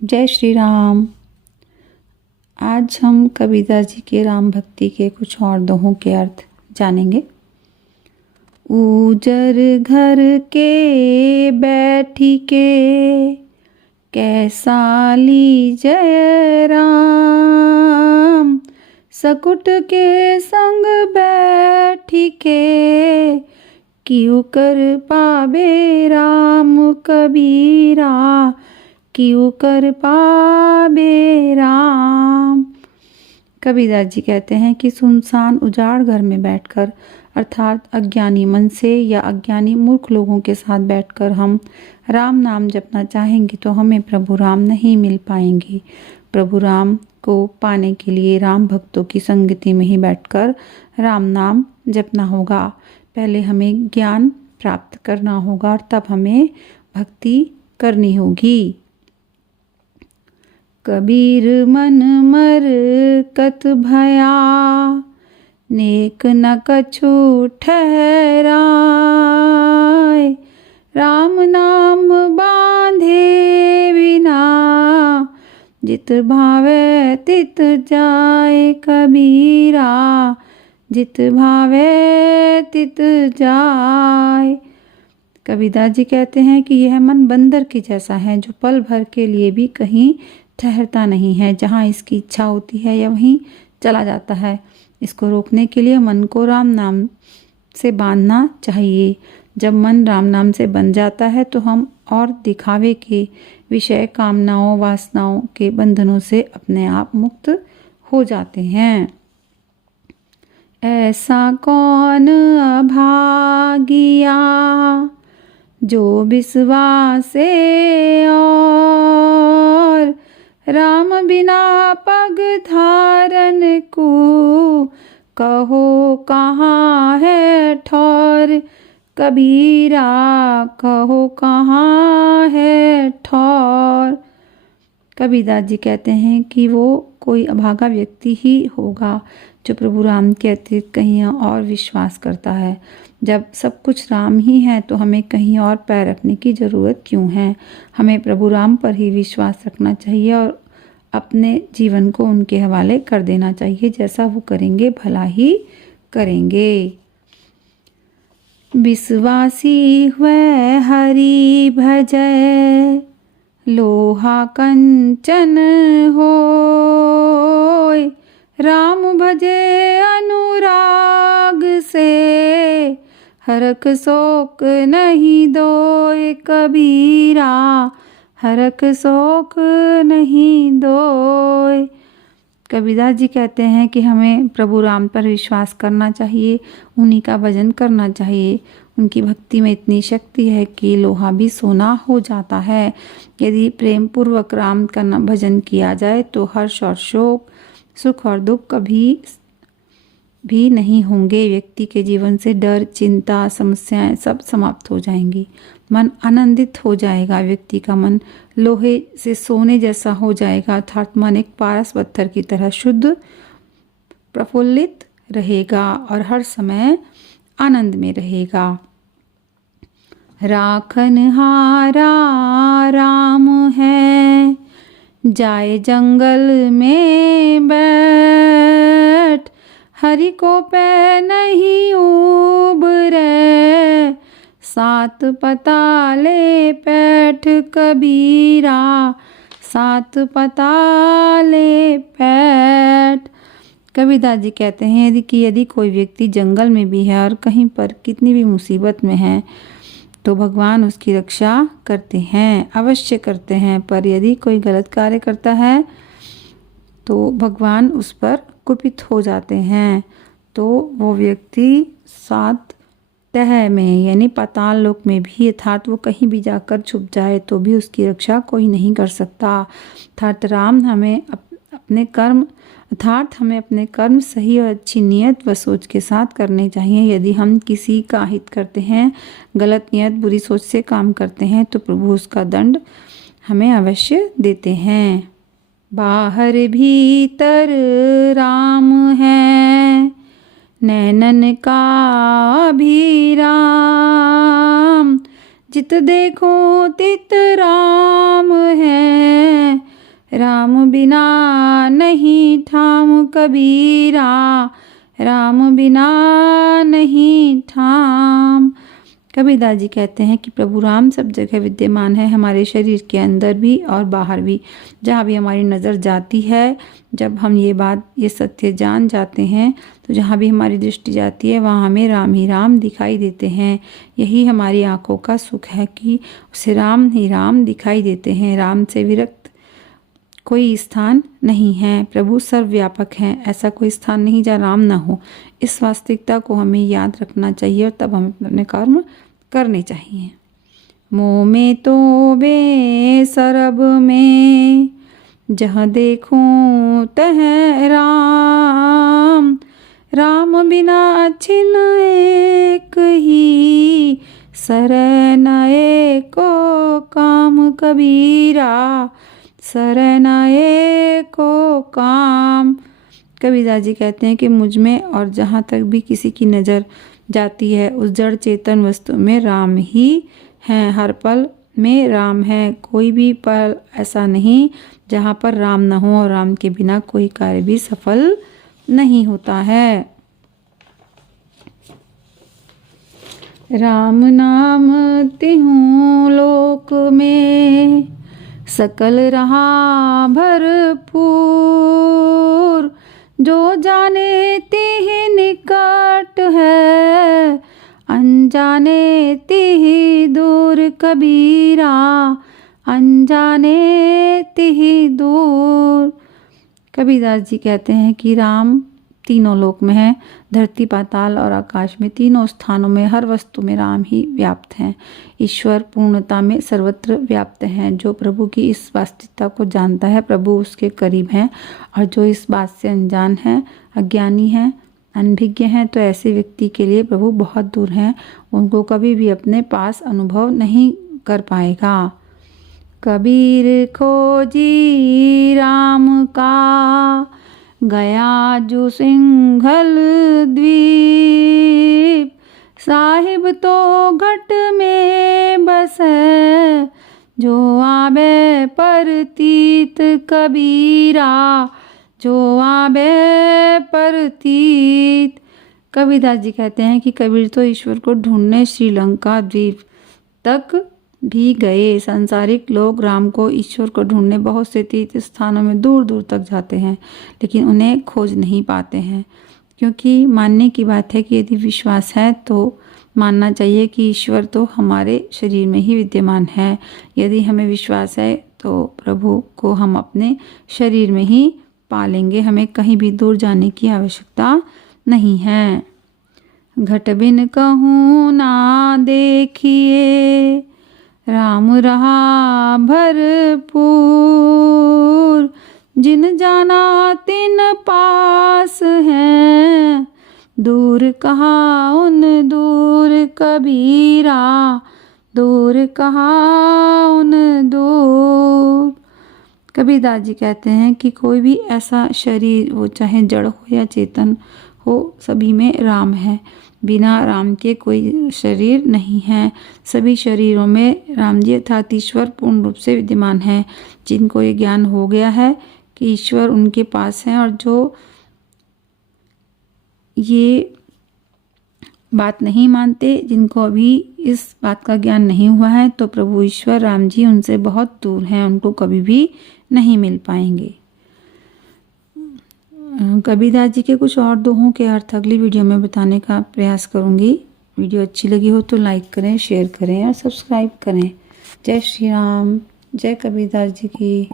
जय श्री राम। आज हम कबीरदास जी के राम भक्ति के कुछ और दोहों के अर्थ जानेंगे। ऊजर घर के बैठी के कैसा लीजय राम, सकुट के संग बैठी के क्यों कर पावे राम कबीरा, क्यों कर पावे राम। कबीरदास जी कहते हैं कि सुनसान उजाड़ घर में बैठकर अर्थात अज्ञानी मन से या अज्ञानी मूर्ख लोगों के साथ बैठकर हम राम नाम जपना चाहेंगे तो हमें प्रभु राम नहीं मिल पाएंगे। प्रभु राम को पाने के लिए राम भक्तों की संगति में ही बैठकर राम नाम जपना होगा। पहले हमें ज्ञान प्राप्त करना होगा और तब हमें भक्ति करनी होगी। कबीर मन मर कत भया, नेक न कछु ठहराय, राम नाम बांधे बिना, जित भावे तित जाए कबीरा, जित भावे तित जाए। कबीरदास जी कहते हैं कि यह मन बंदर की जैसा है जो पल भर के लिए भी कहीं ठहरता नहीं है। जहाँ इसकी इच्छा होती है या वहीं चला जाता है। इसको रोकने के लिए मन को राम नाम से बांधना चाहिए। जब मन राम नाम से बंध जाता है तो हम और दिखावे के विषय कामनाओं वासनाओं के बंधनों से अपने आप मुक्त हो जाते हैं। ऐसा कौन अभागिया जो विश्वासे और, राम बिना पग धारन को कहो कहाँ है ठौर, कबीरा कहो कहाँ है ठौर। कबीरदास जी कहते हैं कि वो कोई अभागा व्यक्ति ही होगा जो प्रभु राम के अतिरिक्त कहीं और विश्वास करता है। जब सब कुछ राम ही है तो हमें कहीं और पैर रखने की ज़रूरत क्यों है। हमें प्रभु राम पर ही विश्वास रखना चाहिए और अपने जीवन को उनके हवाले कर देना चाहिए। जैसा वो करेंगे भला ही करेंगे। विश्वासी हुए हरि भजय, लोहा कंचन होय, राम भजे अनुराग से, हरख शोक नहीं दोय कबीरा, हरख शोक नहीं दोय। कबीरदास जी कहते हैं कि हमें प्रभु राम पर विश्वास करना चाहिए, उन्हीं का भजन करना चाहिए। उनकी भक्ति में इतनी शक्ति है कि लोहा भी सोना हो जाता है। यदि प्रेम पूर्वक राम का भजन किया जाए तो हर्ष और शोक, सुख और दुख कभी भी नहीं होंगे। व्यक्ति के जीवन से डर, चिंता, समस्याएं सब समाप्त हो जाएंगी। मन आनंदित हो जाएगा। व्यक्ति का मन लोहे से सोने जैसा हो जाएगा अर्थात मन एक पारस पत्थर की तरह शुद्ध प्रफुल्लित रहेगा और हर समय आनंद में रहेगा। राखन हारा राम है, जाए जंगल में बैठ, हरि को पै नहीं उबरे, सात पताले पैठ कबीरा, सात पताले पैठ। कबीरदास जी कहते हैं यदि कोई व्यक्ति जंगल में भी है और कहीं पर कितनी भी मुसीबत में है तो भगवान उसकी रक्षा करते हैं, अवश्य करते हैं। पर यदि कोई गलत कार्य करता है तो भगवान उस पर कुपित हो जाते हैं। तो वो व्यक्ति सात तह में यानी पाताल लोक में भी अर्थात वो कहीं भी जाकर छुप जाए तो भी उसकी रक्षा कोई नहीं कर सकता। अर्थात राम हमें अपने कर्म सही और अच्छी नियत व सोच के साथ करने चाहिए। यदि हम किसी का हित करते हैं, गलत नियत बुरी सोच से काम करते हैं तो प्रभु उसका दंड हमें अवश्य देते हैं। बाहर भीतर राम है, नैनन का अभिराम, जित देखो तित राम है, राम बिना नहीं ठाम कबीरा, राम बिना नहीं ठाम। कबीरदास जी कहते हैं कि प्रभु राम सब जगह विद्यमान है, हमारे शरीर के अंदर भी और बाहर भी। जहाँ भी हमारी नज़र जाती है, जब हम ये सत्य जान जाते हैं, तो जहाँ भी हमारी दृष्टि जाती है वहाँ हमें राम ही राम दिखाई देते हैं। यही हमारी आंखों का सुख है कि उसे राम ही राम दिखाई देते हैं। राम से विरक्त कोई स्थान नहीं है। प्रभु सर्वव्यापक हैं, ऐसा कोई स्थान नहीं जहाँ राम ना हो। इस वास्तविकता को हमें याद रखना चाहिए और तब हमें अपने कर्म करने चाहिए। मोह में तो बे सरब में, जहाँ देखूं तह राम, राम बिना छिन एक ही, शरण एको काम कबीरा, शरण एको काम। कबीरदास जी कहते हैं कि मुझ में और जहाँ तक भी किसी की नज़र जाती है उस जड़ चेतन वस्तु में राम ही हैं। हर पल में राम है, कोई भी पल ऐसा नहीं जहाँ पर राम न हो, और राम के बिना कोई कार्य भी सफल नहीं होता है। राम नाम तिहूँ लोक में, सकल रहा भरपूर, जो जाने तिह निकट है, अनजाने तिह दूर कबीरा, अनजाने तिह दूर। कबीरदास जी कहते हैं कि राम तीनों लोक में है, धरती पाताल और आकाश में, तीनों स्थानों में हर वस्तु में राम ही व्याप्त हैं। ईश्वर पूर्णता में सर्वत्र व्याप्त हैं। जो प्रभु की इस वास्तविकता को जानता है, प्रभु उसके करीब हैं, और जो इस बात से अनजान है, अज्ञानी है, अनभिज्ञ हैं, तो ऐसे व्यक्ति के लिए प्रभु बहुत दूर हैं। उनको कभी भी अपने पास अनुभव नहीं कर पाएगा। कबीर खोजी राम का, गया जो सिंघल द्वीप, साहिब तो घट में बसे, जो आबे परतीत कबीरा, जो आबे परतीत। कबीरदास जी कहते हैं कि कबीर तो ईश्वर को ढूंढने श्रीलंका द्वीप तक भी गए। सांसारिक लोग राम को, ईश्वर को ढूंढने बहुत से तीर्थ स्थानों में दूर दूर तक जाते हैं, लेकिन उन्हें खोज नहीं पाते हैं। क्योंकि मानने की बात है कि यदि विश्वास है तो मानना चाहिए कि ईश्वर तो हमारे शरीर में ही विद्यमान है। यदि हमें विश्वास है तो प्रभु को हम अपने शरीर में ही पालेंगे। हमें कहीं भी दूर जाने की आवश्यकता नहीं है। घट बिन कहूँ ना देखिए, राम रहा भरपूर, जिन जाना तिन पास है, दूर कहाँ उन दूर कबीरा, दूर कहाँ उन दूर। कबीरदास जी कहते हैं कि कोई भी ऐसा शरीर, वो चाहे जड़ हो या चेतन हो, सभी में राम है। बिना राम के कोई शरीर नहीं है। सभी शरीरों में राम जी अर्थात ईश्वर पूर्ण रूप से विद्यमान है। जिनको ये ज्ञान हो गया है कि ईश्वर उनके पास है, और जो ये बात नहीं मानते, जिनको अभी इस बात का ज्ञान नहीं हुआ है, तो प्रभु ईश्वर राम जी उनसे बहुत दूर हैं, उनको कभी भी नहीं मिल पाएंगे। कबीरदास जी के कुछ और दोहों के अर्थ अगली वीडियो में बताने का प्रयास करूंगी। वीडियो अच्छी लगी हो तो लाइक करें, शेयर करें और सब्सक्राइब करें। जय श्री राम, जय कबीरदास जी की।